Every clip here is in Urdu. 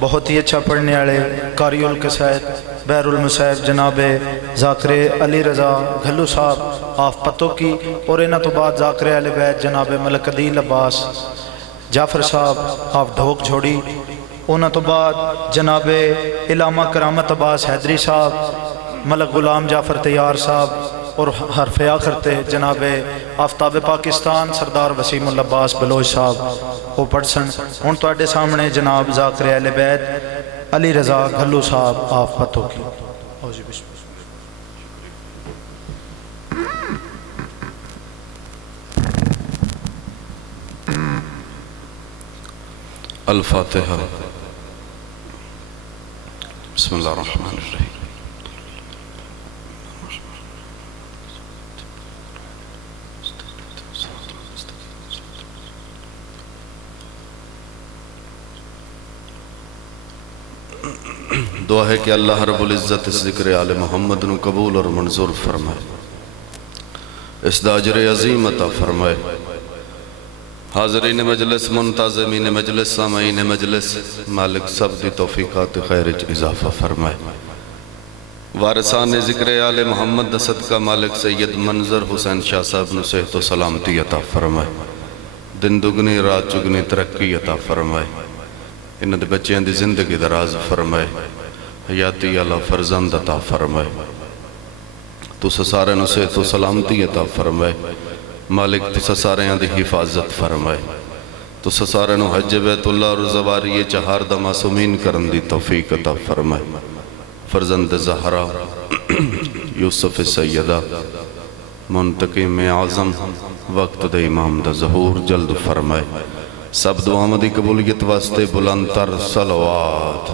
بہت ہی اچھا پڑھنے والے قاری القصائد بحر المصائب جناب ذاکر علی رضا گھلو صاحب آف پتو کی، اور انہاں تو بعد ذاکر اہل بیت جناب ملک عدیل عباس جعفر صاحب آف ڈھوک جھوڑی، انہاں تو بعد جناب علامہ کرامت عباس حیدری صاحب، ملک غلام جعفر تیار صاحب، اور حرف آخر تے جناب آفتاب پاکستان سردار وسیم العباس بلوچ صاحب وہ پڑھ سن۔ ہن تواڈے سامنے جناب ذاکر اہل بیت علی رضا گھلو صاحب آف پتو کی۔ الفاتحہ۔ بسم اللہ الرحمن الرحیم۔ دعا ہے کہ اللہ رب العزت اس ذکر آل محمد نو قبول اور منظور فرمائے، اس دا اجر عظیم عطا فرمائے۔ حاضرین مجلس، منتظمین مجلس، سامعین مجلس، مالک سب دی توفیقات خیر اضافہ فرمائے۔ وارثان ذکر آل محمد دا صدقہ مالک سید منظر حسین شاہ صاحب نو صحت و سلامتی عطا فرمائے، دن دگنی رات چگنی ترقی عطا فرمائے، انہاں دے بچیاں دی زندگی دراز فرمائے، حیاتی اعلیٰ فرزند عطا فرمائے، تو سارے نو صحت و سلامتی عطا فرمائے، مالک تو سارے دی حفاظت فرمائے، تو سارے نو حج بیت اللہ اور زواری چہار دا معصومین کرن دی توفیق عطا فرمائے، فرزند زہرا یوسف سیدہ منتقم اعظم وقت دا امام دا ظہور جلد فرمائے۔ سب دعا دی قبولیت واسطے بلند تر صلوات۔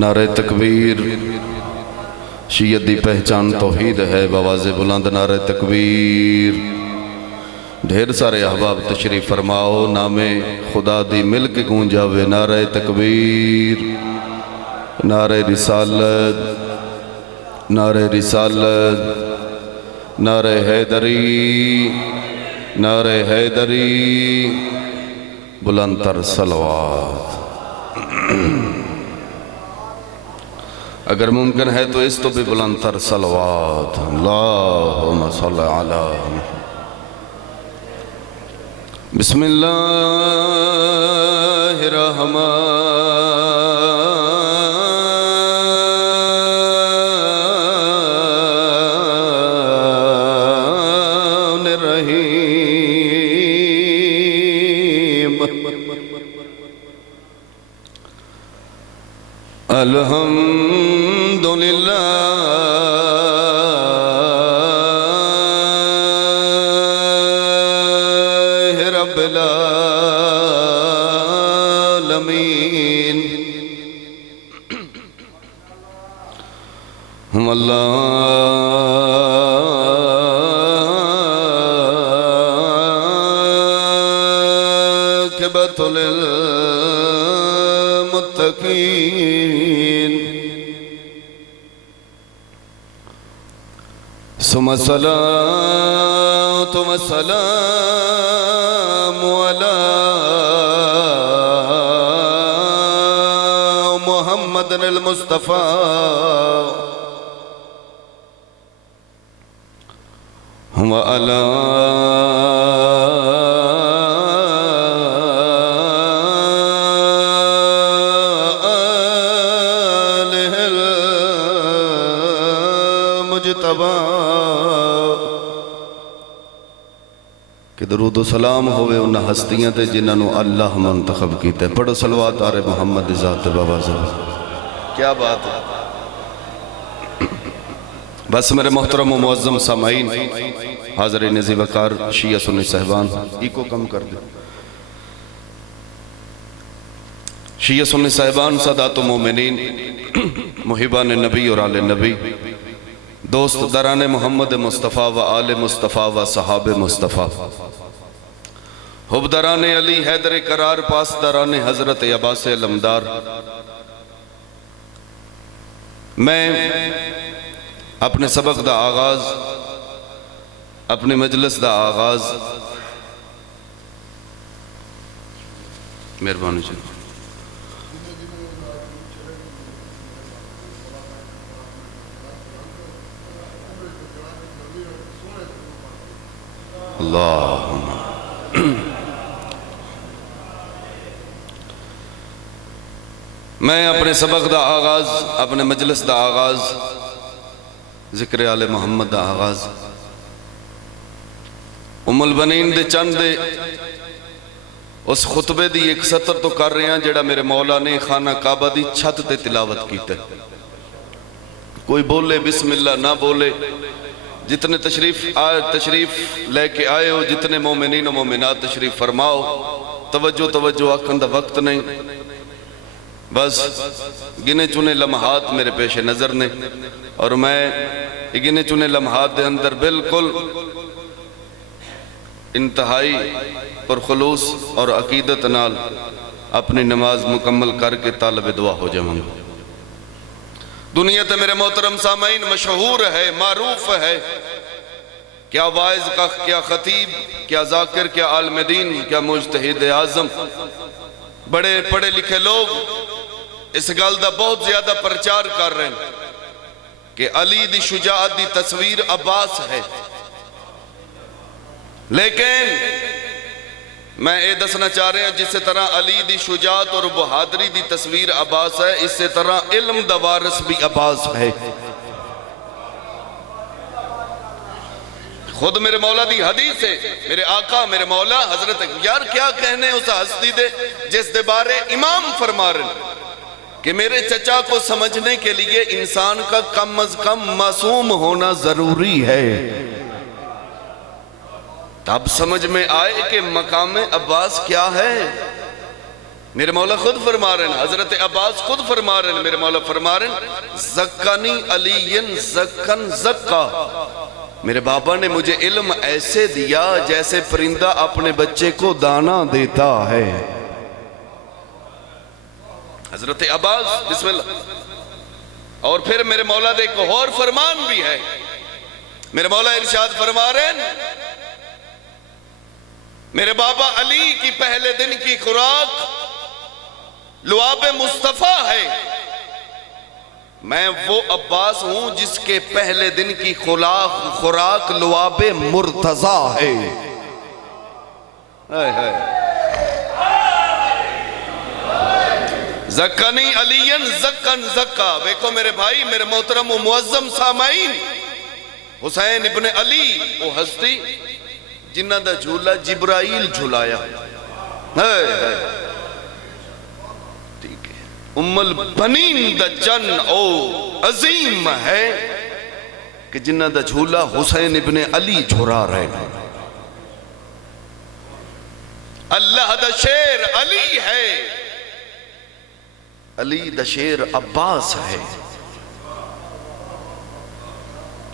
نعرہ تکبیر، شیعت دی پہچان توحید ہے، بواز بلند نعرہ تکبیر۔ ڈھیر سارے احباب تشریف فرماؤ، نام خدا دی مل کے گونجاوے نعرہ تکبیر، نعرہ رسالت، نعرہ رسالت، نعرہ حیدری، نعرہ حیدری، بلند تر صلوات۔ اگر ممکن ہے تو اس تو بھی بلند تر صلوات۔ اللہم صلی علی بسم اللہ الرحمن الحمدللہ رب العالمین، ہم عاقبۃ للمتقین، ثم الصلاة والسلام على محمد المصطفى وعلى آله المجتبى، کہ درود و سلام ہوئے انہا ہستیاں تے جنہوں اللہ منتخب کیتے۔ پڑھو صلوات آر محمد ذات بابا زبا۔ کیا بات ہے! بس میرے محترم و معظم سامعین، حاضرین نزی وقار، شیعہ سنی صاحبان، ایکو کم کر دیں۔ شیعہ سنی صاحبان، سادات و مومنین، محبان نبی اور آل نبی، دوست دران محمد مصطفیٰ و آل مصطفیٰ و صحاب مصطفیٰ، حب دران علی حیدر قرار، پاس دران حضرت عباس علمدار، میں اپنے سبق دا آغاز، اپنے مجلس دا آغاز مہربانی جی. اللہم میں اپنے سبق دا آغاز، اپنے مجلس دا آغاز، ذکر آل محمد دا آغاز ام البنین دے چند دے اس خطبے دی ایک سطر تو کر رہے ہیں جڑا میرے مولا نے خانہ کعبہ دی چھت تے تلاوت کیتے. کوئی بولے بسم اللہ نہ بولے، جتنے تشریف لے کے آئے ہو، جتنے مومنین و مومنات تشریف فرماؤ، توجہ آکھن دا وقت نہیں، بس گنے چنے لمحات میرے پیش نظر نے، اور میں گنے چنے لمحات دے اندر بالکل انتہائی اور خلوص اور عقیدت نال اپنی نماز مکمل کر کے طالب دعا ہو جاؤں. دنیا تے میرے محترم سامعین مشہور ہے، معروف ہے، کیا واعظ کا، کیا خطیب، کیا ذاکر، کیا عالم دین، کیا مجتہد اعظم، بڑے پڑھے لکھے لوگ اس گل دا بہت زیادہ پرچار کر رہے ہیں کہ علی دی شجاعت دی تصویر عباس ہے. لیکن میں یہ دسنا چاہ رہے ہیں جس طرح علی دی شجاعت اور بہادری دی تصویر عباس ہے، اس طرح علم دا وارث بھی عباس ہے. خود میرے مولا دی حدیث ہے، میرے آقا میرے مولا حضرت، یار کیا کہنے اس ہستی دے جس دے بارے امام فرما رہے ہیں کہ میرے چچا کو سمجھنے کے لیے انسان کا کم از کم معصوم ہونا ضروری ہے. تب سمجھ میں آئے کہ مقام عباس کیا ہے. میرے مولا خود فرما رہے ہیں، حضرت عباس خود فرما رہے ہیں، میرے مولا فرما رہے ہیں زکانی علیین زکن زکا، میرے بابا نے مجھے علم ایسے دیا جیسے پرندہ اپنے بچے کو دانا دیتا ہے. حضرت عباس بسم اللہ. اور پھر میرے مولا دے ایک اور فرمان بھی ہے، میرے مولا ارشاد فرما رہے ہیں میرے بابا علی کی پہلے دن کی خوراک لعاب مصطفیٰ ہے، میں وہ عباس ہوں جس کے پہلے دن کی خوراک لعاب مرتضیٰ ہے. زکانی علین زکن زکا. دیکھو میرے بھائی، میرے محترم و معظم سامعین، حسین ابن علی وہ ہستی جنہ دا جھولا جبرائیل جھولایا. ٹھیک ہے. ام البنین دا چن او عظیم ہے کہ جنہ دا جھولا حسین ابن علی جھولا رہے. اللہ دا شیر علی ہے، علی دا شیر عباس ہے.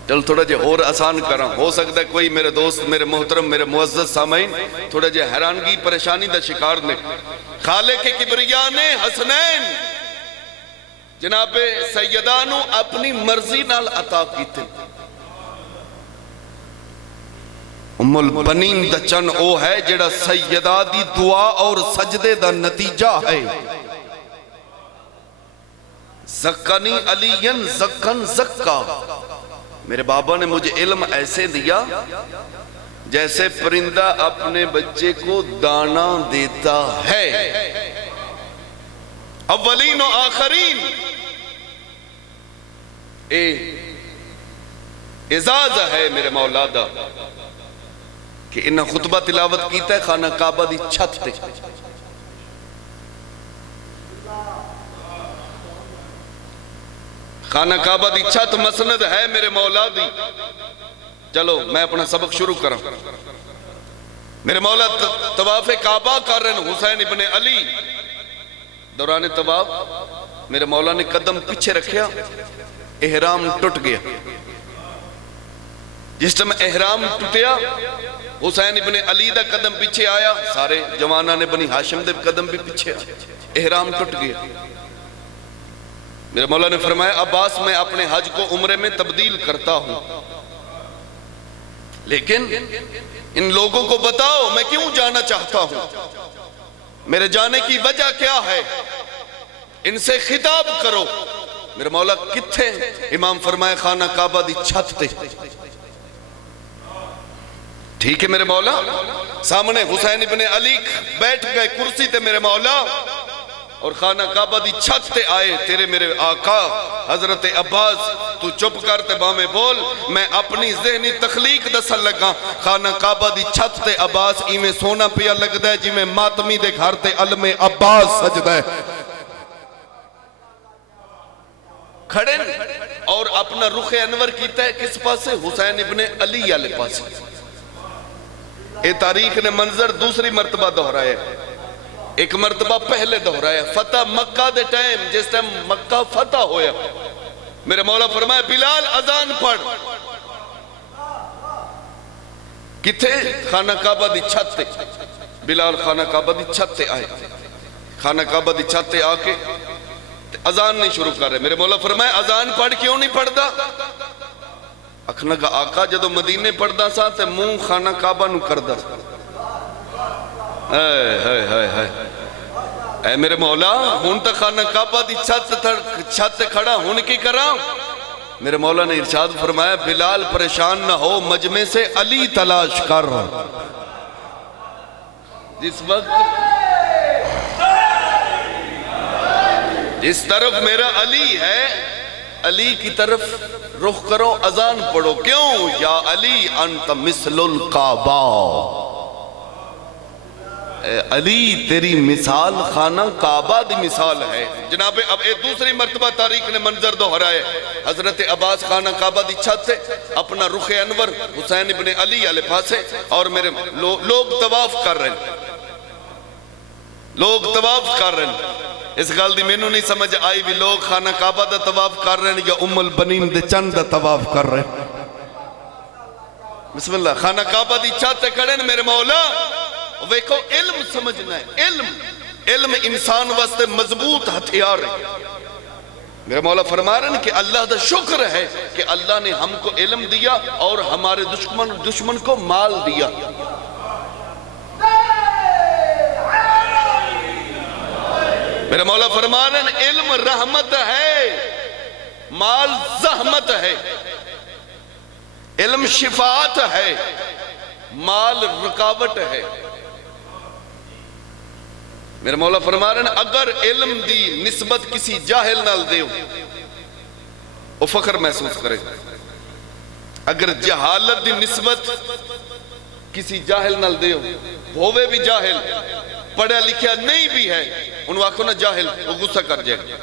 چل تھوڑا جے اور آسان کرا، ہو سکتا ہے کوئی میرے دوست، میرے محترم، میرے معزز سامعین تھوڑا جے حیرانگی پریشانی دا شکار نے. خالق کبریا نے حسنین جناب سیدانو اپنی مرضی نال عطا کیتے. ام البنین دا چن او ہے جڑا سیدہ دی دعا اور سجدے دا نتیجہ ہے. زکانی علین زکن زکا، میرے بابا نے مجھے علم ایسے دیا جیسے پرندہ اپنے بچے کو دانا دیتا ہے. اولین و آخرین اعزاز ہے میرے مولا دا کہ انہاں خطبہ تلاوت کیتا ہے خانہ کعبہ دی چھت تے. خانہ کعبہ دی چھت مسند ہے میرے مولا دی. چلو میں اپنا سبق شروع کروں. میرے مولا طواف کعبہ کر رہے ہیں، حسین ابن علی دوران طواف میرے مولا نے قدم پیچھے رکھیا، احرام ٹوٹ گیا. جس ٹائم احرام ٹوٹیا حسین ابن علی دا قدم پیچھے آیا، سارے جوانہ نے بنی ہاشم دے قدم بھی پیچھے آیا، احرام ٹوٹ گیا. میرے مولا نے فرمایا عباس میں اپنے حج کو عمرے میں تبدیل کرتا ہوں، لیکن ان لوگوں کو بتاؤ میں کیوں جانا چاہتا ہوں. میرے جانے کی وجہ کیا ہے؟ ان سے خطاب کرو۔ میرے مولا کتھے؟ امام فرمائے خانہ کعبہ دی چھت تے۔ ٹھیک ہے میرے مولا، سامنے حسین ابن علی بیٹھ گئے کرسی تے میرے مولا، اور خانہ کعبہ دی چھت تے آئے۔ تیرے میرے آقا حضرت عباس تو چپ کرتے بامے بول، میں اپنی ذہنی تخلیق دسن لگا۔ خانہ کعبہ دی چھت تے عباس ایمیں سونا پیا لگ دے جی میں ماتمی دے گھر تے علم عباس سجدہ ہے کھڑے اور اپنا رخ انور کیتا ہے کس پاس سے؟ حسین ابن علی والے پاس۔ اے تاریخ نے منظر دوسری مرتبہ دہرایا، ایک مرتبہ پہلے دہرایا فتح مکہ دے ٹائم، جس ٹائم مکہ فتح ہویا، میرے مولا فرمایا بلال اذان پڑھ۔ کتھے؟ خانہ کعبہ دی چھت تے۔ بلال خانہ کعبہ دی چھت تے آئے، خانہ کعبہ دی چھت تے آ کے اذان نہیں شروع کر رہے۔ میرے مولا فرمایا اذان پڑھ کیوں نہیں پڑھدا؟ اکھنا کا آقا جدو مدینے پڑھدا سا تے منہ خانہ کعبہ نو کردا سا۔ اے میرے مولا ہون تا خانہ کعبہ دی چھت کھڑا ہون کی کرا؟ میرے مولا نے ارشاد فرمایا بلال پریشان نہ ہو، مجمع سے علی تلاش کر رہا۔ جس وقت اس طرف میرا علی ہے، علی کی طرف رخ کرو، اذان پڑھو۔ کیوں؟ یا علی انت مثل الکعبہ، علی تیری مثال خانہ کعبہ دی مثال ہے۔ جناب اب ایک دوسری مرتبہ تاریخ نے منظر دہرائے، حضرت عباس خانہ کعبہ دی چھت سے اپنا رخ انور حسین ابن علی علیہ پاسے، اور میرے لوگ طواف کر رہے ہیں، لوگ طواف کر رہے ہیں۔ اس گل دی مینوں نہیں سمجھ آئی بھی لوگ خانہ کعبہ دا طواف کر رہے ہیں یا ام البنین دے چند دا طواف کر رہے ہیں۔ بسم اللہ، خانہ کعبہ دی چھت کھڑے ہیں میرے مولا۔ ویکھو علم سمجھنا ہے، علم انسان واسطے مضبوط ہتھیار ہے۔ میرے مولا فرما رہے ہیں کہ اللہ دا شکر ہے کہ اللہ نے ہم کو علم دیا اور ہمارے دشمن کو مال دیا۔ میرے مولا فرما رہے ہیں علم رحمت ہے، مال زحمت ہے، علم شفاعت ہے، مال رکاوٹ ہے۔ میرے مولا فرما رہے ہیں اگر علم دی نسبت کسی جاہل نال دیو وہ فخر محسوس کرے، اگر جہالت دی نسبت کسی جاہل نال دیو ہووے بھی جاہل، پڑھا لکھیا نہیں بھی ہے، انہوں آکھو نا جاہل، وہ غصہ کر جائے گا۔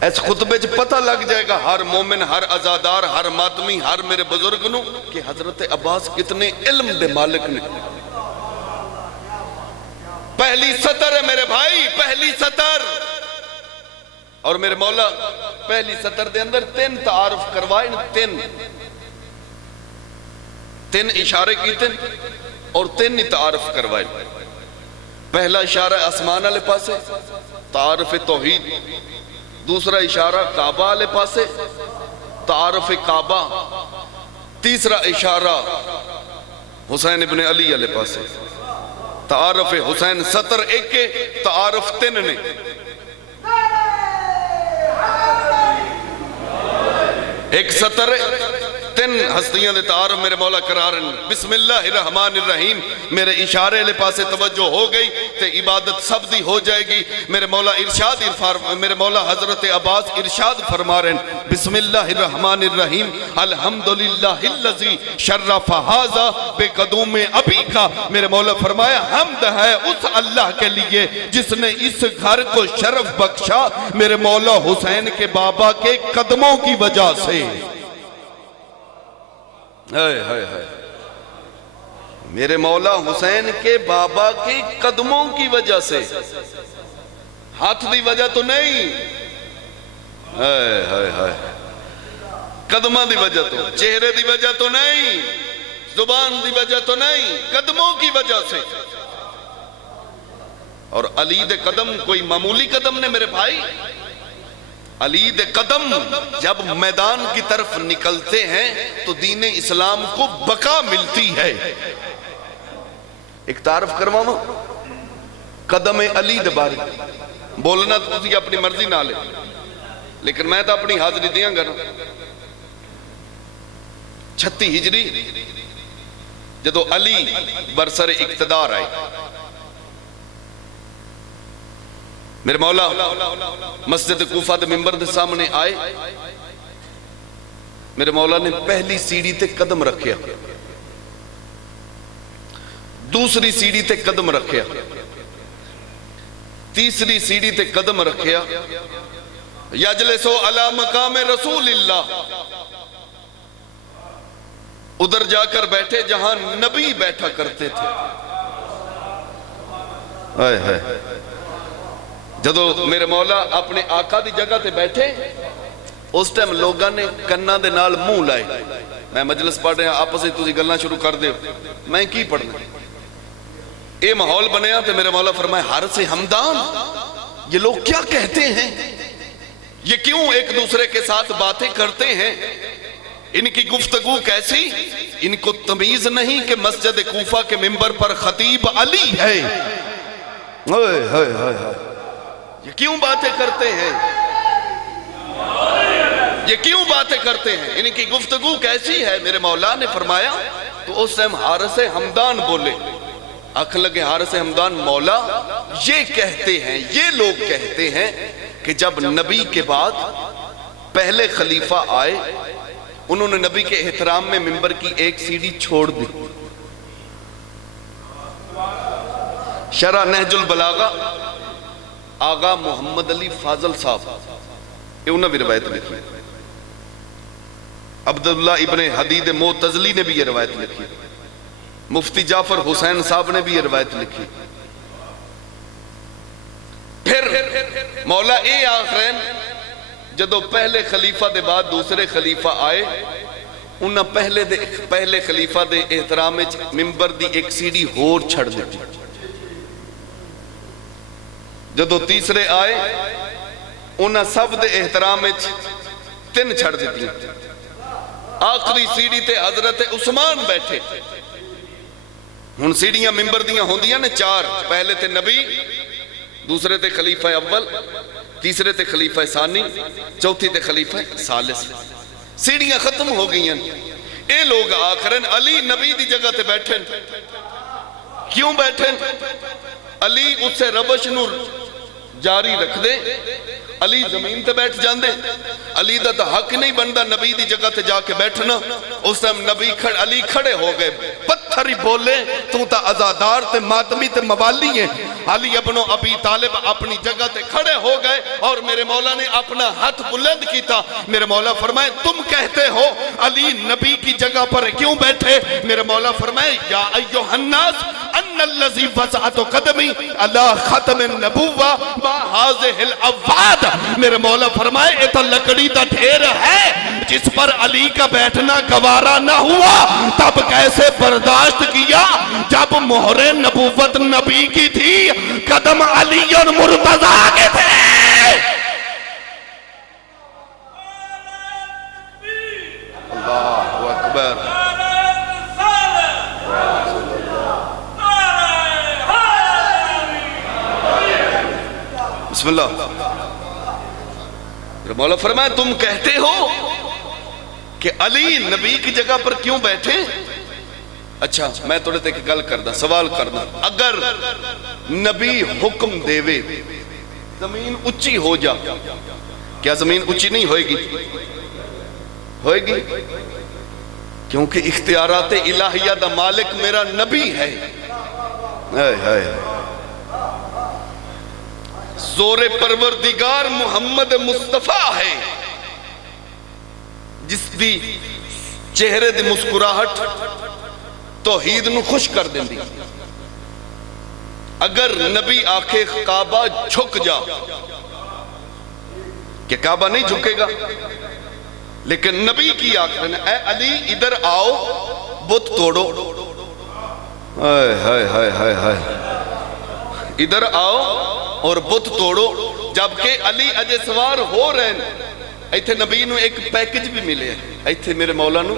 ایس خطبے جو پتہ لگ جائے گا ہر مومن، ہر عزادار، ہر ماتمی، ہر میرے بزرگ نو کہ حضرت عباس کتنے علم دے مالک نے۔ پہلی سطر ہے میرے بھائی، پہلی سطر، اور میرے مولا پہلی سطر دے اندر تین تعارف کروائیں، تین اشارے کیتے اور تین تعارف کروائیں۔ پہلا اشارہ آسمان والے پاسے، تعارف توحید، دوسرا اشارہ کعبہ والے پاسے، تعارف کعبہ، تیسرا اشارہ حسین ابن علی والے پاسے، تعارف حسین سطر ایک کے، تعارف تین نے۔ ایک سطر تین ہستیاں دے تعارف میرے مولا قرار ہیں۔ بسم اللہ الرحمن الرحیم، میرے اشارے لے پاسے توجہ ہو گئی تے عبادت سب دی ہو جائے گی۔ میرے مولا میرے مولا حضرت عباس ارشاد فرما رہے ہیں بسم اللہ الرحمن الرحیم، الحمدللہ اللذی شرف ھذا بقدوم ابیکا۔ میرے مولا فرمایا حمد ہے اس اللہ کے لیے جس نے اس گھر کو شرف بخشا میرے مولا حسین کے بابا کے قدموں کی وجہ سے۔ میرے مولا حسین کے بابا کی قدموں کی وجہ سے، ہاتھ دی وجہ تو نہیں، قدموں دی وجہ تو، چہرے دی وجہ تو نہیں، زبان دی وجہ تو نہیں، قدموں کی وجہ سے۔ اور علی دے قدم کوئی معمولی قدم نے میرے بھائی، علی دے قدم جب میدان کی طرف نکلتے ہیں تو دین اسلام کو بقا ملتی ہے۔ ایک تعارف کرواواں قدم علی دے بارے بولنا تو تسی اپنی مرضی نہ لے لیکن میں تو اپنی حاضری دیاں گا 36 ہجری جدو علی برسر اقتدار آئے میرے مولا مسجد کوفہ دے ممبر دے سامنے آئے میرے مولا نے پہلی سیڑھی تے قدم رکھیا دوسری سیڑھی تے قدم رکھیا تیسری سیڑھی تے قدم رکھیا یجلسو علی مقام رسول اللہ ادھر جا کر بیٹھے جہاں نبی بیٹھا کرتے تھے آئے ہائے جدو میرے مولا اپنے آقا دی جگہ تے بیٹھے اس ٹائم لوگاں نے کنہ دے نال منہ لائے میں مجلس پڑھ رہا آپس ہی تسی گلنا شروع کر دے میں کی پڑھنا اے ماحول بنیا تے میرے مولا فرمائے ہر سے ہمدان یہ لوگ کیا کہتے ہیں یہ کیوں ایک دوسرے کے ساتھ باتیں کرتے ہیں ان کی گفتگو کیسی ان کو تمیز نہیں کہ مسجد کوفہ کے ممبر پر خطیب علی ہے یہ کیوں باتیں کرتے ہیں یہ کیوں باتیں کرتے ہیں ان کی گفتگو کیسی ہے میرے مولا نے فرمایا تو اس ٹائم حارث ہمدان بولے آنکھ لگے حارث ہمدان مولا یہ کہتے ہیں یہ لوگ کہتے ہیں کہ جب نبی کے بعد پہلے خلیفہ آئے انہوں نے نبی کے احترام میں ممبر کی ایک سیڑھی چھوڑ دی شرح نہج البلاغہ آغا محمد علی فاضل صاحب یہ انہوں نے بھی روایت لکھی عبداللہ ابن حدید معتزلی نے بھی یہ روایت لکھی مفتی جعفر حسین صاحب نے بھی یہ روایت لکھی پھر مولا اے آخرین جدو پہلے خلیفہ دے بعد دوسرے خلیفہ آئے انہاں پہلے خلیفہ دے احترام ممبر دی ایک سیڑھی ہور چھڑ دیتی جدو تیسرے آئے انہاں سب دے احترام 3 چھڑ دیتی آخری سیڑھی تے حضرت عثمان بیٹھے ہن سیڑھیاں ممبر دیاں ہوندیاں نے 4 پہلے تے نبی دوسرے تے خلیفہ اول تیسرے تے خلیفہ ثانی چوتھی تے خلیفہ ثالث سیڑھیاں ختم ہو گئی ہیں اے لوگ آخرن علی نبی دی جگہ تے بیٹھیں کیوں بیٹھیں علی اس سے ربش نور جاری رکھ دے علی زمین تے بیٹھ جان دے علی دا حق نہیں بندہ نبی دی جگہ تے جا کے بیٹھنا اس ٹائم نبی علی کھڑے ہو گئے پتھر ہی بولے تو تا عزادار تے ماتمی تے موالی ہیں علی ابن ابی طالب اپنی جگہ تے کھڑے ہو گئے اور میرے مولا نے اپنا ہاتھ بلند کیتا میرے مولا فرمائے تم کہتے ہو علی نبی کی جگہ پر کیوں بیٹھے میرے مولا فرمائے یا ایوہ الناس ان اللذی وسعت قدمی علی ختم النبوہ ما حاضح العواد میرے مولا فرمائے اے تو لکڑی دا ڈھیر ہے جس پر علی کا بیٹھنا گوارا نہ ہوا تب کیسے برداشت کیا جب مہر نبوت نبی کی تھی قدم علی اور مرتضیٰ کے تھے اللہ اکبر بسم اللہ مولا فرمایا تم کہتے ہو کہ علی نبی کی جگہ پر کیوں بیٹھے اچھا میں توڑے تے گل کردہ سوال کردہ اگر نبی حکم دے وے زمین اچھی ہو جا کیا زمین اچھی نہیں ہوئے گی ہوئے گی کیونکہ اختیارات الہیہ دا مالک میرا نبی ہے زور پروردگار محمد مصطفیٰ ہے جس دی چہرے دی مسکراہٹ توحید نو خوش کر دیں دی اگر نبی آنکھیں کعبہ جھک جا کہ کعبہ نہیں جھکے گا لیکن نبی کی آنکھیں اے علی ادھر آؤ بت توڑو ادھر آؤ اور بت توڑو جبکہ علی اجے سوار ہو رہے ہیں ایتھے نبی نو ایک پیکج بھی ملے ایتھے میرے مولا نو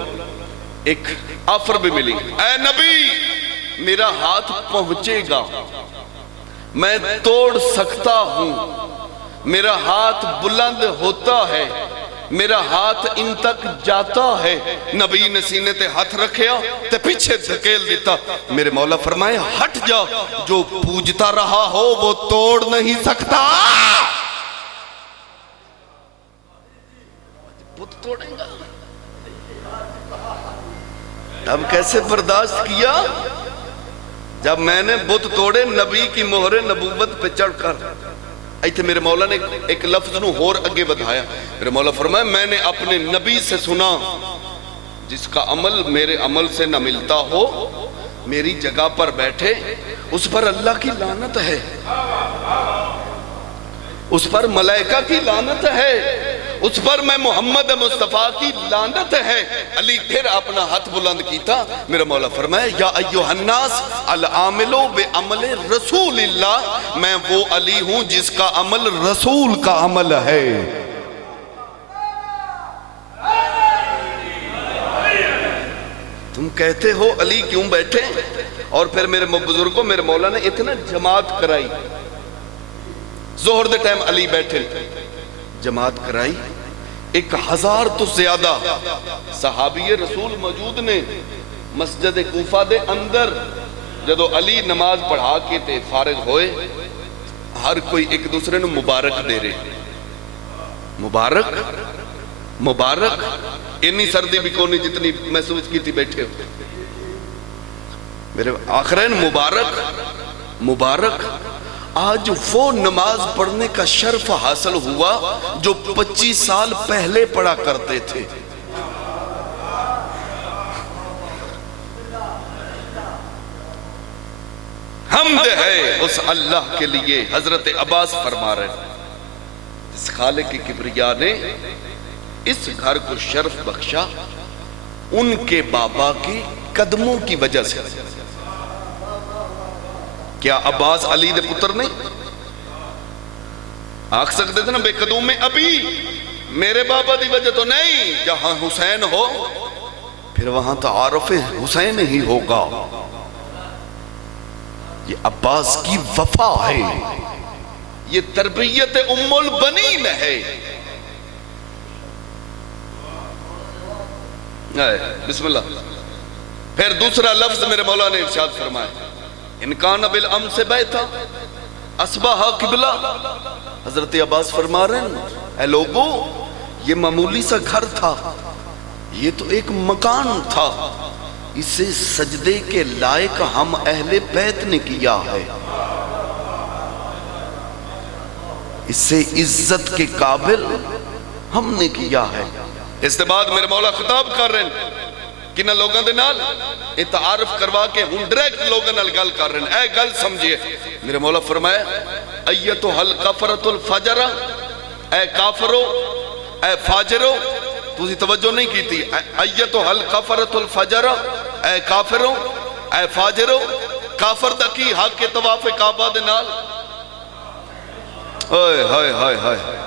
ایک آفر بھی ملی اے نبی میرا ہاتھ پہنچے گا، میں توڑ سکتا ہوں، میرا ہاتھ بلند ہوتا ہے، میرا ہاتھ ان تک جاتا ہے۔ نبی نے سینے تے ہاتھ رکھیا تے پیچھے دھکیل دیتا۔ میرے مولا فرمائے ہٹ جا، جو پوجتا رہا ہو وہ توڑ نہیں سکتا۔ بت توڑیں گا، اب کیسے برداشت کیا جب میں نے بت توڑے نبی کی مہر نبوت پہ چڑھ کر۔ ایتھے میرے مولا نے ایک لفظ نو اور اگے بدھایا۔ میرے مولا فرمایا میں نے اپنے نبی سے سنا، جس کا عمل میرے عمل سے نہ ملتا ہو، میری جگہ پر بیٹھے، اس پر اللہ کی لعنت ہے، اس پر ملائکہ کی لعنت ہے، اس پر میں محمد مصطفیٰ کی لعنت ہے۔ علی پھر اپنا ہاتھ بلند کیتا، میرا مولا فرمایا یا ایوہ الناس العاملو بعمل رسول اللہ، میں وہ علی ہوں جس کا عمل رسول کا عمل ہے۔ تم کہتے ہو علی کیوں بیٹھے؟ اور پھر میرے بزرگوں میرے مولا نے اتنا جماعت کرائی، ظہر دے ٹائم علی بیٹھے، جماعت کرائی، 1000 تو زیادہ صحابی رسول موجود نے مسجد کوفہ دے اندر۔ جدو علی نماز پڑھا کے تے فارغ ہوئے، ہر کوئی ایک دوسرے نے مبارک دے رہے، مبارک مبارک، اتنی سردی بھی کونی جتنی محسوس کی تھی بیٹھے ہوئے، میرے آخرین مبارک مبارک۔ آج وہ نماز پڑھنے کا شرف حاصل ہوا جو 25 سال پہلے پڑھا کرتے تھے۔ حمد ہے اس اللہ کے لیے، حضرت عباس فرما رہے ہیں اس خالق کی کبریا نے اس گھر کو شرف بخشا ان کے بابا کی قدموں کی وجہ سے۔ کیا عباس علی دے پتر نہیں؟ آکھ سکتے تھے نا بے قدوم میں ابھی میرے بابا دی وجہ تو نہیں، جہاں حسین ہو پھر وہاں تعارف حسین ہی ہوگا۔ یہ عباس کی وفا ہے، یہ تربیت ام البنین ہے۔ بسم اللہ۔ پھر دوسرا لفظ میرے مولا نے ارشاد فرمایا، انکان بالام سے بیٹھا اصبح قبلہ۔ حضرت عباس فرما رہے ہیں اے لوگو، یہ معمولی سا گھر تھا، یہ تو ایک مکان تھا، اسے سجدے کے لائق ہم اہل بیت نے کیا ہے، اسے عزت کے قابل ہم نے کیا ہے۔ اس کے بعد میرے مولا خطاب کر رہے ہیں کنہ لوگاں دے نال اتعارف کروا کے ہوں ڈریکٹ لوگاں نال گل کر رہے ہیں، اے گل سمجھئے۔ میرے مولا فرمایا ایتو حل کفرت الفجرہ، اے کافرو اے فاجرو، تُسی توجہ نہیں کی تھی، ایتو حل کفرت الفجرہ، اے کافرو اے فاجرو، کافر دا کی حق کے طواف کعبہ دے نال۔ ہائے ہائے ہائے ہائے،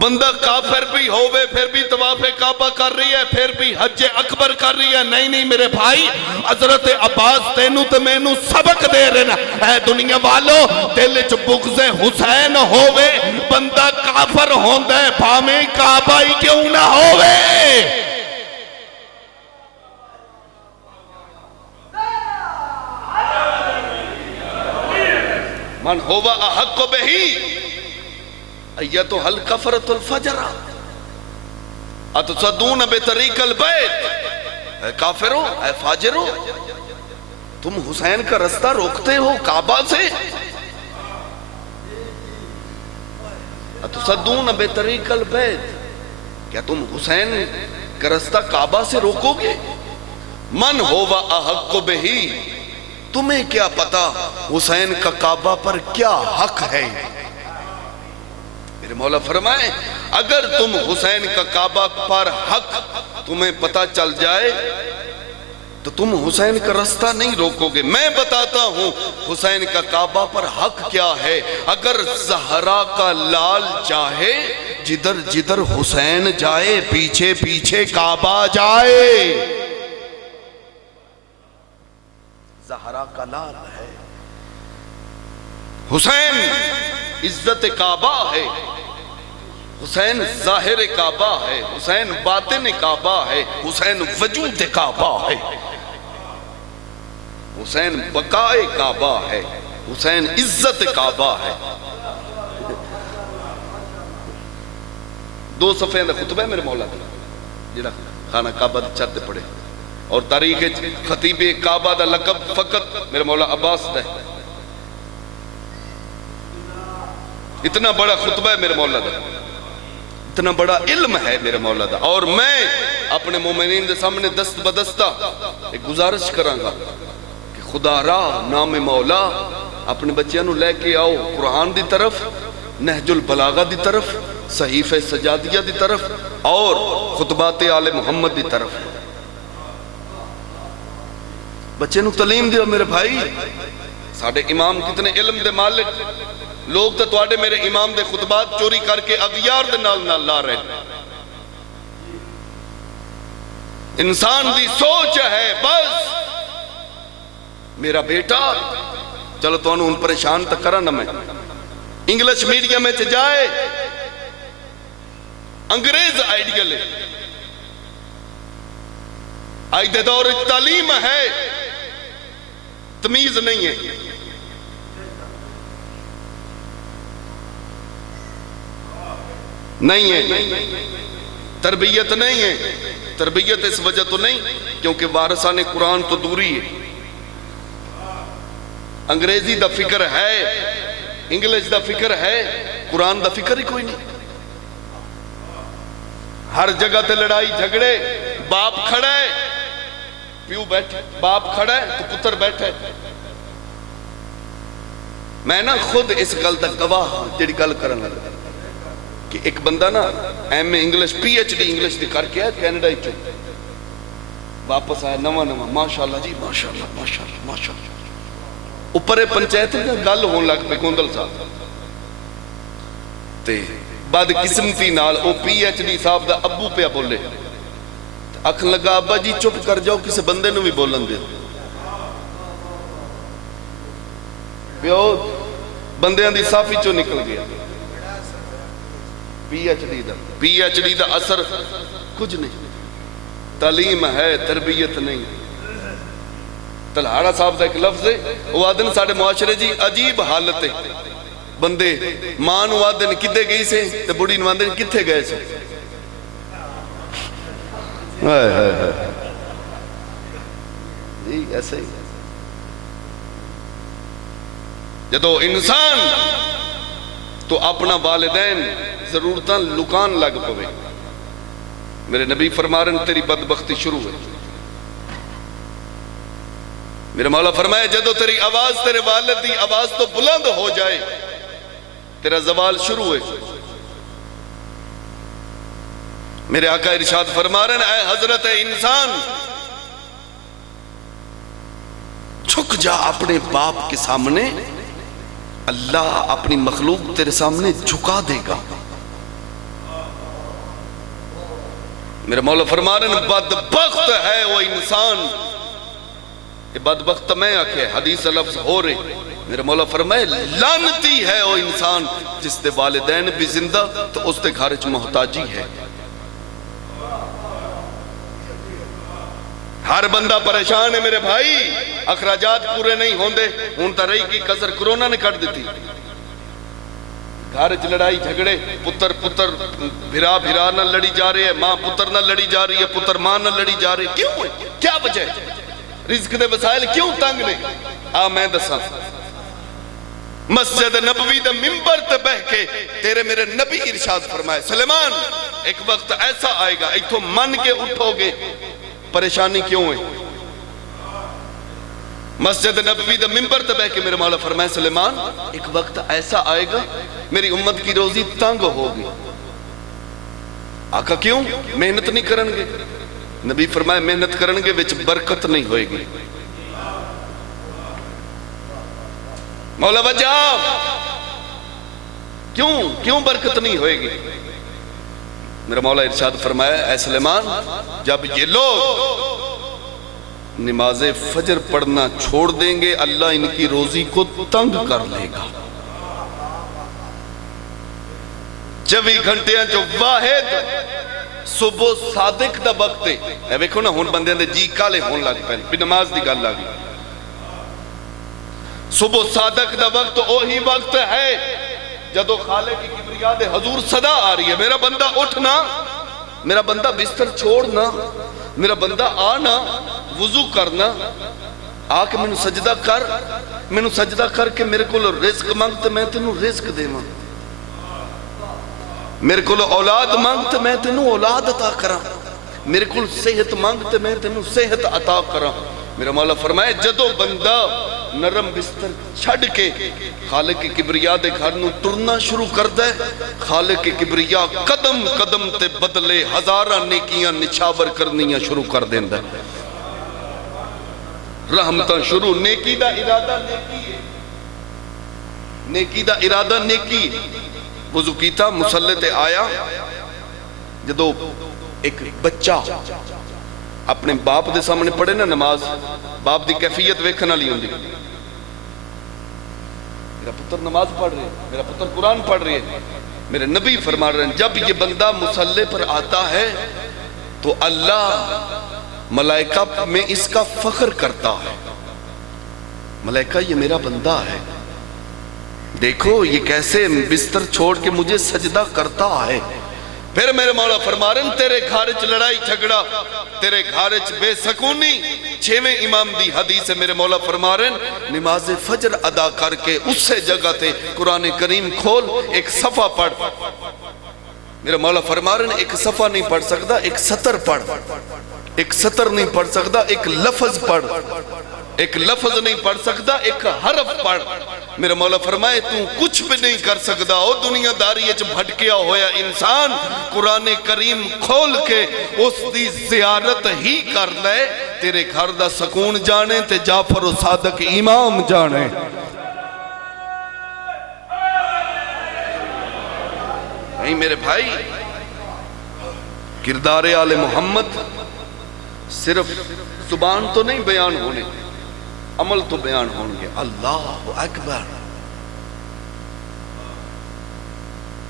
بندہ کافر بھی ہوئے پھر بھی طواف کعبہ کر رہی ہے، پھر بھی حج اکبر کر رہی ہے۔ نہیں نہیں میرے بھائی، حضرت عباس تینوں تے مینوں سبق دے رہے ہیں، اے دنیا والو دل چ بغض حسین ہوئے بندہ کافر ہوندہ ہے، بھامیں کعبہ ہی کیوں نہ ہوئے۔ من ہوا احق بہی ایتو حل کفرت الفجرہ اتصدون بطریق البیت، اے کافرو اے فاجرو، تم حسین کا رستہ روکتے ہو کعبہ سے، اتصدون بطریق البیت، کیا تم حسین کا رستہ کعبہ سے روکو گے؟ من ہوا احق بہی، تمہیں کیا پتا حسین کا کعبہ پر کیا حق ہے؟ میرے مولا فرمائے اگر تم حسین کا کعبہ پر حق تمہیں پتا چل جائے تو تم حسین کا رستہ نہیں روکو گے۔ میں بتاتا ہوں حسین کا کعبہ پر حق کیا ہے۔ اگر زہرا کا لال چاہے جدھر جدھر حسین جائے پیچھے پیچھے کعبہ جائے، زہرا زہرا کا لال ہے، حسین عزت کعبہ ہے، حسین ظاہر کعبہ ہے، حسین باطن کعبہ ہے، حسین وجود کعبہ ہے، حسین بقائے کعبہ ہے، حسین عزت کعبہ ہے۔ دو صفحے دا خطبہ ہے میرے مولا دا جڑا خانہ کعبہ دا چھت پڑے، اور تاریخ خطیب کعبہ دا لقب فقط میرے مولا عباس دا ہے۔ اتنا بڑا خطبہ ہے میرے مولا دا، اتنا بڑا علم ہے میرے مولا دا، اور میں اپنے مومنین دے سامنے دست بدستہ ایک گزارش کروں گا کہ خدا را نام مولا اپنے بچیاں نو لے کے آؤ قرآن دی طرف، نہج البلاغہ دی طرف، صحیفہ سجادیہ دی طرف، اور خطبات آل محمد دی طرف۔ بچے نو تعلیم دیو میرے بھائی، ساڑھے امام کتنے علم دے مالک، لوگ تو تواڈے میرے امام دے خطبات چوری کر کے اغیار دے نال نال لا رہے ہیں۔ انسان دی سوچ ہے بس میرا بیٹا، چلو تو انہوں پریشان تک کرا نہ میں انگلش میڈیا میں جائے، انگریز آئیڈیل ہے، آئیدے دور تعلیم ہے، تمیز نہیں ہے۔ نہیں ہے تربیت، نہیں ہے تربیت، اس وجہ تو نہیں کیونکہ وارثان قرآن تو دوری ہے، انگریزی دا فکر ہے، انگلش دا فکر ہے، قرآن دا فکر ہی کوئی نہیں۔ ہر جگہ تے لڑائی جھگڑے، باپ کھڑا ہے پیو بیٹھے، باپ کھڑا ہے تو پتر بیٹھے۔ میں نا خود اس گل دا گواہ جڑی گل کرنا کہ ایک بندہ نا M A English P H D English دی کر کے آیا کینیڈا ہی چو، واپس آیا نواں نواں، ماشاءاللہ جی ماشاءاللہ ماشاءاللہ ماشاءاللہ، اوپر پنچایت دا گل ہون لگ پہ گوندل صاحب تے بعد قسمتی نال او پی ایچ ڈی صاحب دا ابو پہ بولے، اکھ لگا ابا جی چپ کر جاؤ کسے بندے نو بھی بولن دے، پیو بندیاں دی صافی چو نکل گیا۔ پی ایچ ڈی دا اثر کچھ نہیں، تعلیم ہے تربیت نہیں۔ تلہاڑا صاحب دا ایک لفظ ہے، وہ آدن ساڑھے معاشرے جی عجیب حالت ہے، بندے ماں نو آدن کدے گئی سے تے بڑی نو آدن کتھے گئے سے، ایسے ہی جدو انسان تو اپنا والدین ضرورتاں لکان لگ پوے۔ میرے نبی فرمارن تیری بدبختی شروع ہے، میرے مولا فرمائے جدو تیری آواز تیرے والد دی آواز تو بلند ہو جائے تیرا زوال شروع ہے۔ میرے آقا ارشاد فرمارن اے حضرت انسان جھک جا اپنے باپ کے سامنے، اللہ اپنی مخلوق تیرے سامنے جھکا دے گا۔ میرے مولا فرمارن بدبخت ہے وہ انسان، یہ بدبخت میں آکے حدیث لفظ ہو رہے، میرے مولا فرمائے لعنتی ہے وہ انسان جس دے والدین بھی زندہ تو اس دے گھرچ محتاجی ہے۔ ہر بندہ پریشان ہے میرے بھائی، اخراجات پورے نہیں ہوندے، ہون تا رہی کی کسر کرونا نے کٹ دیتی، گھرچ لڑائی جھگڑے، پتر پتر بھرا بھرا نہ لڑی جا رہے ہے، ماں پتر نہ لڑی جا رہی ہے، پتر ماں نہ لڑی جا رہی ہے، کیوں ہے؟ کیا وجہ ہے؟ رزق دے وسائل کیوں تنگ نے؟ میں دساں مسجد نبوی دا ممبر تے بہ کے تیرے میرے نبی ارشاد فرمائے سلیمان ایک وقت ایسا آئے گا ایک تو من کے اٹھو گے، پریشانی کیوں ہے؟ مسجد نبوی دا ممبر تے بہ کے میرے مولا فرمائے سلیمان ایک وقت ایسا آئے گا میری امت کی روزی تنگ ہوگی۔ آقا کیوں؟ محنت نہیں کرن گے؟ نبی فرمائے محنت کرن گے وچ برکت نہیں ہوئے گی۔ مولا وجہ کیوں برکت نہیں ہوئے گی؟ میرا مولا ارشاد فرمایا اے سلیمان جب یہ لوگ نماز فجر پڑھنا چھوڑ دیں گے اللہ ان کی روزی کو تنگ کر لے گا 24 گھنٹیاں جو واحد صبح صادق دا وقت ہے اے ویکھو نا ہن بندیاں دے جی کالے ہون لگ پے بھی نماز دی گل آ گئی صبح صادق دا وقت وہی وقت ہے جدو خالق کی کبریا دے حضور صدا آ رہی ہے میرا بندہ اٹھنا میرا بندہ بستر چھوڑنا میرا بندہ آنا وضو کرنا آ کے مینوں سجدہ کر کے میرے کو رزق مانگتے میں تینوں رزق دیواں میرے کو اولاد مانگتے میں تینوں اولاد عطا کراں میرے کو صحت مانگتے میں تینوں صحت عطا کراں میرا مولا فرمائے جدو بندہ نرم بستر چھڑ کے خالق کی کبریا دے گھر نو ٹرنا شروع کر دے خالق کی کبریا قدم قدم تے بدلے ہزاراں نیکیاں نچھاور کرنیاں شروع کر دیندہ رحمتاں شروع نیکی دا ارادہ نیکی ہے نیکی دا ارادہ نیکی وضو کیتا مسلح تے آیا جدو ایک بچہ اپنے باپ دے سامنے پڑھے نا نماز باپ دی کیفیت ویکھنا لی ہوندی میرا پتر نماز پڑھ رہے ہیں میرا پتر قرآن پڑھ رہے ہیں میرے نبی فرما رہے ہیں جب یہ بندہ مصلی پر آتا ہے تو اللہ ملائکہ میں اس کا فخر کرتا ہے ملائکہ یہ میرا بندہ ہے دیکھو یہ کیسے بستر چھوڑ کے مجھے سجدہ کرتا ہے پھر میرے مولا فرما رہے ہیں تیرے گھارچ لڑائی جھگڑا تیرے گھارچ بے سکونی 6ویں امام دی حدیث ہے میرے مولا فرما رہے ہیں نماز فجر ادا کر کے اس سے جگہ تے قرآن کریم کھول ایک صفحہ پڑھ میرے مولا فرما رہے ہیں ایک صفحہ نہیں پڑھ سکتا ایک سطر پڑھ ایک سطر نہیں پڑھ سکتا ایک لفظ پڑھ ایک لفظ نہیں پڑھ سکتا ایک حرف پڑھ میرا مولا فرمائے تو کچھ بھی نہیں کر سکتا او دنیا داری اچھ بھٹکیا ہویا انسان قرآن کریم کھول کے اس دی زیارت ہی کر لے تیرے گھر دا سکون جانے تے جعفر و صادق امام جانے نہیں میرے بھائی کردار آل محمد صرف زبان تو نہیں بیان ہونے عمل تو بیان ہونگے اللہ اکبر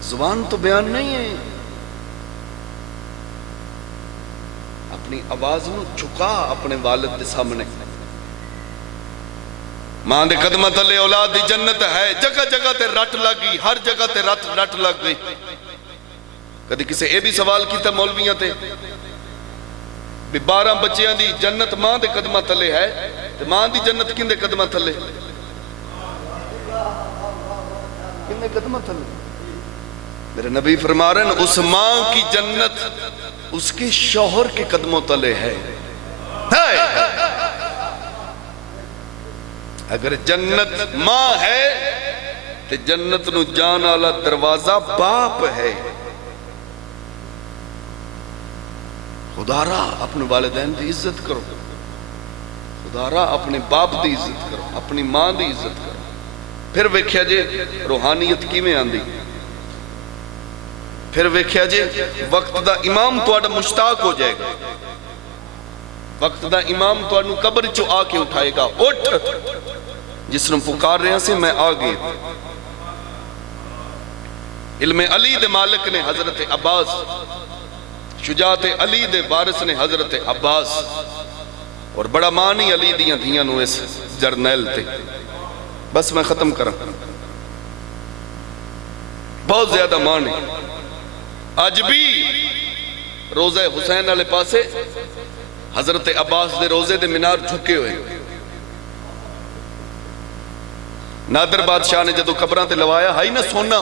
زبان تو بیان نہیں ہے اپنی آواز نو چکا اپنے والد دے سامنے ماں دے قدمہ تلے اولاد دی جنت ہے جگہ جگہ تے رٹ لگی ہر جگہ تے رٹ لگ گئی کدی کسے اے بھی سوال کیتا مولویاں تے 12 بچیاں دی جنت ماں دے قدمہ تلے ہے تو ماں دی جنت کن دے قدمہ تلے کن دے قدمہ تلے میرے نبی فرما رہے ہیں اس ماں کی جنت اس کے شوہر کے قدموں تلے ہے اگر جنت ماں ہے تو جنت نو جان والا دروازہ باپ ہے خدا را اپنے والدین دی عزت کرو خدا را اپنے باپ دی عزت کرو اپنی ماں دی عزت کرو پھر ویکھیا جے روحانیت کی میں آندی پھر ویکھیا جے وقت دا امام تو آڈا مشتاق ہو جائے گا وقت دا امام تو آڈا قبر چو آ کے اٹھائے گا اٹھ جس نے پکار رہے ہیں سے میں آگے علم علی دے مالک نے حضرت عباس شجاعت علی دے وارث نے حضرت عباس اور بڑا مانی علی دیاں دھیاں نو اس جرنیل تے بس میں ختم کرا بہت زیادہ مانی آج بھی روزہ حسین علیہ پاسے حضرت عباس دے روزے دے منار جھکے ہوئے نادر بادشاہ نے جدو قبران تے لوایا ہائی نہ سونا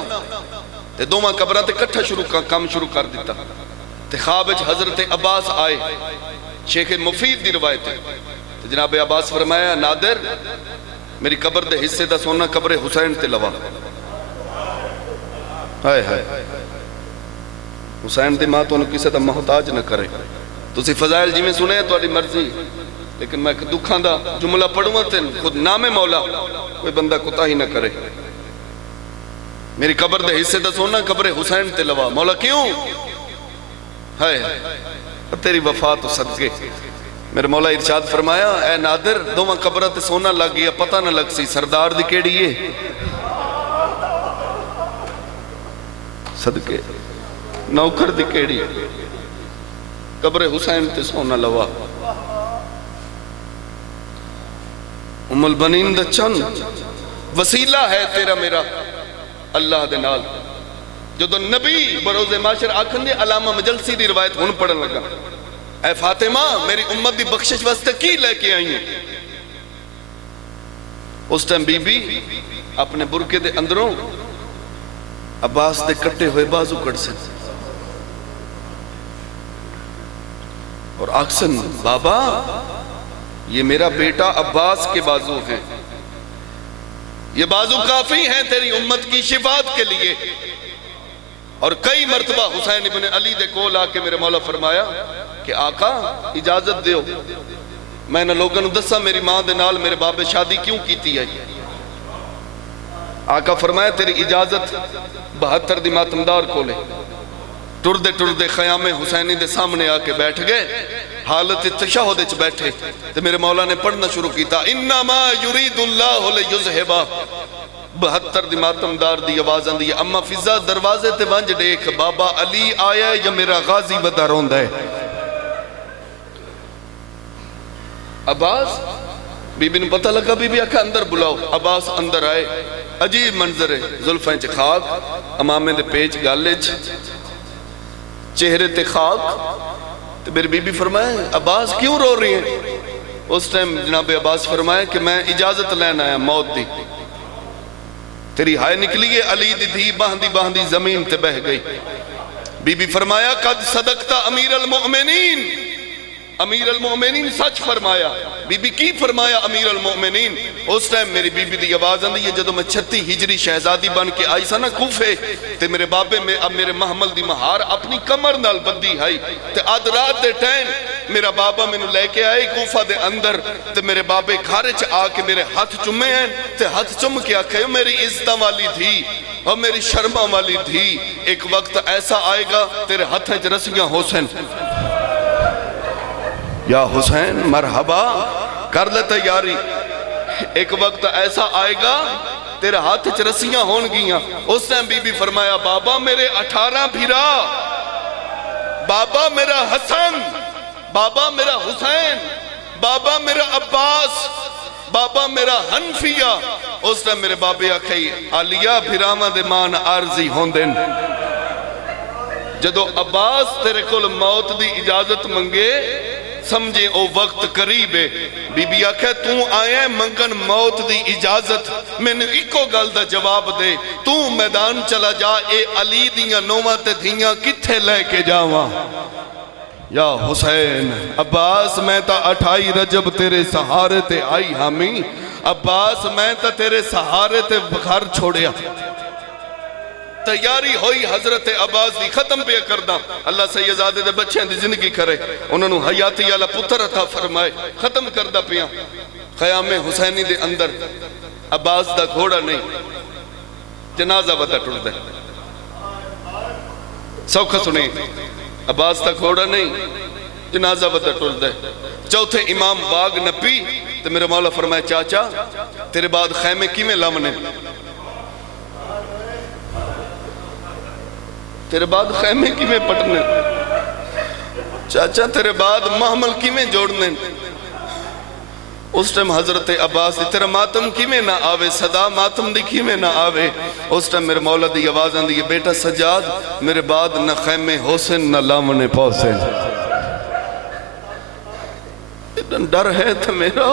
تے دو ماں قبران تے کٹھا کام شروع کر دیتا تے خواب حضرت عباس آئے شیخ مفید دی روایت ہے جناب عباس فرمایا نادر میری قبر دے حصے دا سونا قبر حسین تے لوا ہائے ہائے حسین دی ماں تو انہوں کسے دا محتاج نہ کرے تو سی فضائل جی میں سنے تو آڑی مرضی لیکن میں دکھان دا جملہ پڑھوں تے خود نام مولا کوئی بندہ کتا ہی نہ کرے میری قبر دے حصے دا سونا قبر حسین تے لوا مولا کیوں ہائے تیری وفا تو صدقے میرے مولا ارشاد فرمایا اے نادر دوواں قبراں تے سونا لگ گیا پتہ نہ لگ سی سردار دی کیڑی ہے صدقے نوکر دی کیڑی قبر حسین تے سونا لوا ام البنین دا چند وسیلہ ہے تیرا میرا اللہ دے نال جدو نبی بروز معاشر آکھن دے علامہ مجلسی دی روایت ہن پڑھن لگا اے فاطمہ میری امت دی بخشش واسطے کی لے کے آئی ہیں اس ٹائم بی بی اپنے برکے دے اندروں عباس دے کٹے ہوئے بازو کٹ سے اور آکسن بابا یہ میرا بیٹا عباس کے بازو ہیں یہ بازو کافی ہیں تیری امت کی شفاعت کے لیے اور کئی مرتبہ حسین ابن علی دے کول آ کے میرے مولا فرمایا کہ آقا اجازت دیو میں نے لوگوں دسا میری ماں دے نال میرے بابے شادی کیوں کیتی ہے آقا فرمایا تیری اجازت 72 دی ماتمدار کولے ٹردے خیام حسینی دے سامنے آ کے بیٹھ گئے حالت تشہد وچ بیٹھے تے میرے مولا نے پڑھنا شروع کیتا انما یرید اللہ لیذھب 72 دی ماتمدار دی آواز آندی ہے اما فضا دروازے تے ونج دیکھ بابا علی آیا ہے یا میرا غازی ودا روندا ہے عباس بی بی نے پتہ لگا بی بی آکھا اندر بلاؤ عباس اندر آئے عجیب منظر ہے زلفیں چ خاک امامے دے پیچ گالے چ چہرے تے خاک تو میری بی بی فرمائے عباس کیوں رو رہی ہیں اس ٹائم جناب عباس فرمائے کہ میں اجازت لینا ہے موت دی تیری ہائے نکلی ہے علی دی تھی باندھی زمین تے بہ گئی بی بی فرمایا قد صدقتا امیر المؤمنین سچ فرمایا بی بی کی فرمایا امیر المؤمنین اس ٹائم میری بی بی دی آواز آندی ہے جدو میں 36 ہجری شہزادی بن کے آئی سا نا کوفے تے میرے بابے میں اب میرے محمل دی مہار اپنی کمر نال بدی ہائی تے آدھ رات دے ٹائم میرا بابا میں نے لے کے آئی کوفہ دے اندر تے میرے بابے گھارے چ آ کے میرے ہاتھ چمے ہیں تے ہاتھ چم کے آکھے میری عزتہ والی تھی اور میری شرمہ والی تھی ایک وقت ایسا آئے گا تیرے ہاتھ چ رسیاں حسین یا حسین مرحبا کر لے تیاری ایک وقت ایسا آئے گا تیرے ہاتھ چ رسیاں ہون گیاں اس ٹائم بی بی فرمایا بابا میرے 18 بھیرا بابا میرا حسن بابا میرا حسین بابا میرا عباس بابا میرا حنفیہ اس ٹائم میرے بابے آکھائی آلیہ بھیراما دے مان عارضی ہوندن جدو عباس تیرے کول موت دی اجازت منگے سمجھے او وقت قریب ہے بی بی آکھے تو آئے منگن موت دی اجازت میں نے ایکو گل دا جواب دے تو میدان چلا جا اے علی دیاں نومہ تے دھیاں کتھے لے کے جاواں یا حسین عباس میں تا 28 رجب تیرے سہارے تے آئی ہمیں عباس میں تا تیرے سہارے تے گھر چھوڑیا تیاری ہوئی حضرت عباس دی ختم پہ کردہ اللہ سیدزادے دے بچے دی زندگی کرے انہوں نے حیاتی والا پتر عطا فرمائے ختم کردہ پیاں خیام حسینی دے اندر عباس دا گھوڑا نہیں جنازہ ودا ٹر دے سوکھا سنیں عباس دا گھوڑا نہیں جنازہ ودا ٹر دے چوتھے امام باغ نپی تو میرے مولا فرمائے چاچا تیرے بعد خیمے کی میں لامنے تیرے بعد خیمے کی میں پٹنے چاچا تیرے بعد محمل کی میں جوڑنے اس ٹائم حضرت عباس تیرا ماتم کی میں نہ آوے صدا ماتم دی کی میں نہ آوے اس ٹائم میرے مولا دی آواز آندی ہے بیٹا سجاد میرے بعد نہ خیمے حسن نہ لامنے پوسن ڈر ہے تھا میرا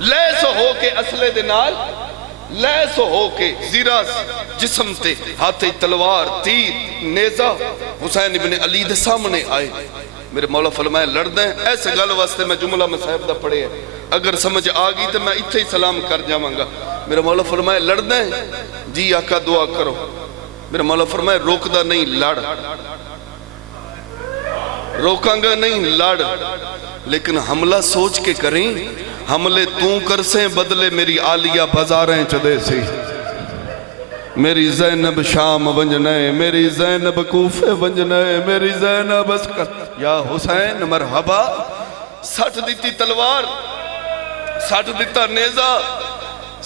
لیسو ہو کے اصلے دنال لیسو ہو کے زیرہ جسم تے ہاتھ تلوار تیر نیزہ حسین ابن علی دے سامنے آئے میرے مولا فرمائے لڑ دیں ایسے گل واسطے میں جملہ میں صاحب دا پڑھے ہیں اگر سمجھ آگئی تو میں اتھے ہی سلام کر جاؤں گا میرے مولا فرمائے لڑ دیں جی آقا دعا کرو میرے مولا فرمائے روک دا نہیں لڑ روکاں گا نہیں لڑ لیکن حملہ سوچ کے کریں حملے توں کر سے بدلے میری آلیہ بازاریں چدے سی میری زینب شام ونجنے میری زینب کوفے ونجنے میری زینب اسکت یا حسین مرحبا سٹ دیتی تلوار سٹ دیتا نیزہ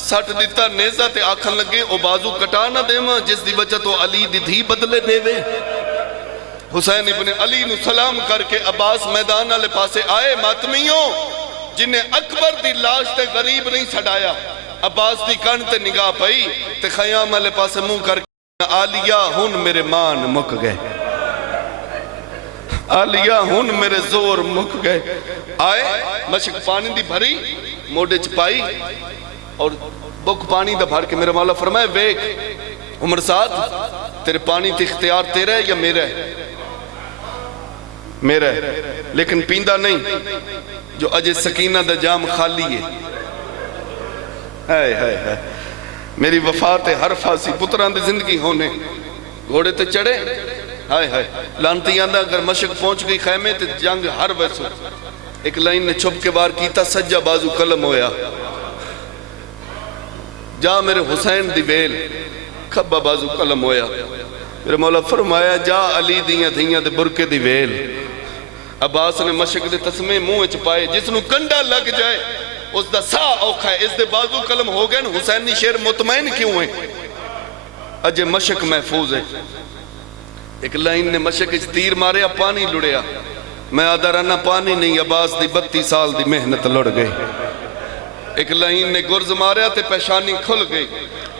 سٹ دیتا نیزہ تے آکھن لگے او بازو کٹا نہ دے ماں جس دی وجہ تو علی دی دھی بدلے دے وے حسین ابن علی نو سلام کر کے عباس میدان والے پاسے آئے ماتمیوں جنہیں اکبر دی لاش تے غریب نہیں چھڑایا عباس دی کن تے نگاہ پئی تے خیام والے پاسے منہ کر کے آلیہ ہن میرے مان مک گئے آلیہ ہن میرے زور مک گئے آئے مشک پانی دی بھری موڑے چپائی اور بک پانی دا بھر کے میرے مولا فرمائے ویک عمر ساتھ تیرے پانی تے اختیار تیرا ہے یا میرا ہے میرا ہے لیکن پیندہ نہیں جو اجے سکینہ دا جام خالی ہے ہائے میری وفات ہر فاسی پتران دے زندگی ہونے گھوڑے تے چڑھے ہائے لانتی آندہ اگر مشک پہنچ گئی خیمے تے جنگ ہر ویسو ایک لائن نے چھپ کے بار کیتا سجا بازو قلم ہویا جا میرے حسین دی ویل کھبا بازو قلم ہویا میرے مولا فرمایا جا علی دیاں دھیاں دے برکے دی ویل عباس نے مشک دے تسمے منہ چپائے جس نو کنڈا لگ جائے اس دا سا اوکھا ہے اس دے بازو قلم ہو گئے حسینی شیر مطمئن کیوں ہیں اجے مشک محفوظ ہے ایک لائن نے مشک اچ تیر ماریا پانی لڑیا میں آدھا رہنا پانی نہیں عباس دی 32 سال دی محنت لڑ گئی ایک لائن نے گرز ماریا تے پیشانی کھل گئی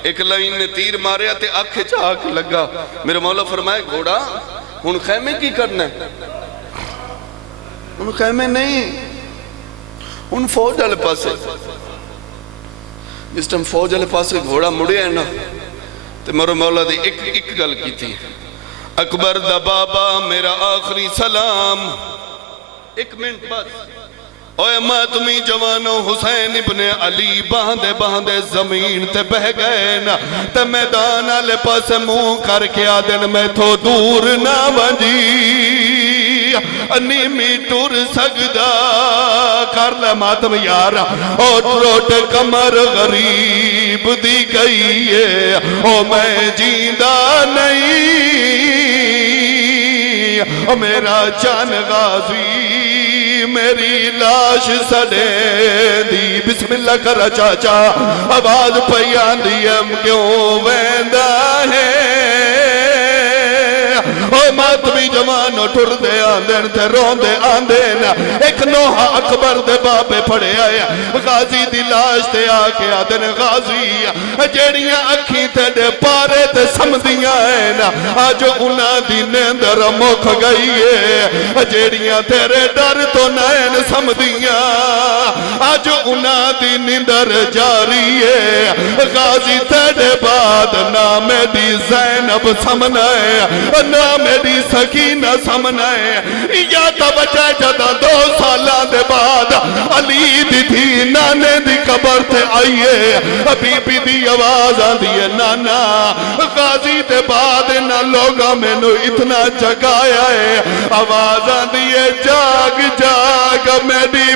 ایک لائن نے تیر ماریا تے آنکھیں چاک لگا میرے مولا فرمائے گھوڑا ان خیمے کی کرنا ہے ان خیمے نہیں ان فوج والے پاسے جس ٹائم فوج والے پاسے گھوڑا مڑے ہیں نا تے میرے مولا دی ایک گل کی تھی اکبر دا بابا میرا آخری سلام ایک منٹ بس اوے ماتمی جوانو حسین ابن علی باندے باندے زمین تے بہ گئے نا تے میدان آلے پاس منہ کر کے آدن میں تو دور نہ بنجی انی می ٹور سگدا کر لے ماتم یارا او ٹروٹ کمر غریب دی گئی ہے او میں جیندہ نہیں میرا جان غازی میری لاش سڑے دی بسم اللہ کر چاچا آواز پیان دیم کیوں ویندہ ہے اوہ ماتمی جوانو ٹر دے آندین تے رون دے آندین ایک نوحہ اکبر دے بابے پڑے آیا غازی دی لاش تے آکے آدن غازی جیڑیاں اکھی تے دے پارے تے سمدیاں ہیں آج انہاں دی نیندر مکھ گئی ہے جیڑیاں تیرے ڈر تو نین سمدیاں آج انہاں دی نیندر جاری ہے غازی تے دے بعد نام دی زینب سمنائے نام میری سکینہ سمنائے یا توجہ جدہ 2 سالہ دے بعد علی دی تھی نانے دی قبر تے آئیے بی بی دی آواز آن دیئے نانا غازی دے بعد نہ لوگا میں نو اتنا جگایا ہے آواز آن دیئے جاگ جاگ میری